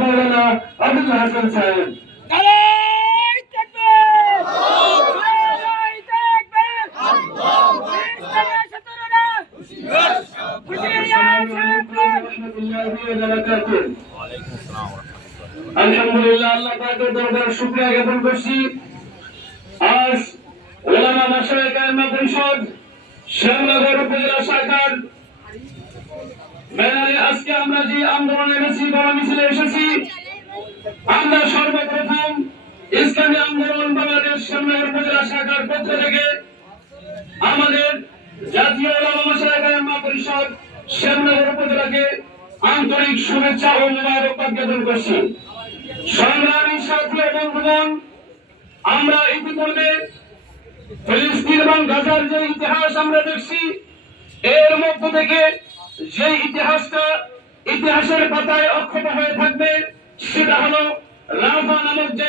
মাওলানা আবুল হাসান সাহেব। আলহামদুলিল্লাহ, আল্লাহ পাকের দরবারে শুকরিয়া জ্ঞাপন করছি। আজ ওলামা মাশায়েখ কেরাম পরিষদ শ্যামনগর উপজেলা শাখার ব্যানারে আজকে আমরা যে আন্দোলনে এসেছি, বড় মিছিলে এসেছি, আমরা সর্বপ্রথম ইসলামী আন্দোলন বাংলাদেশ শ্যামনগর উপজেলা শাখার পক্ষ থেকে আমাদের জাতীয় ওলামা মাশায়েখ কেরাম পরিষদ শ্যামনগর উপজেলাকে আন্তরিক শুভেচ্ছা ও মোবারকবাদ জ্ঞাপন করছি। সংগ্রামী সাথী ও বন্ধুগণ, আমরা ইতিপূর্বে ফিলিস্তিন এবং গাজার যে ইতিহাস আমরা দেখছি, এর মধ্য থেকে যে ইতিহাসের পাতায় অক্ষত হয়ে থাকবে সেটা হলো রাফা নামক যে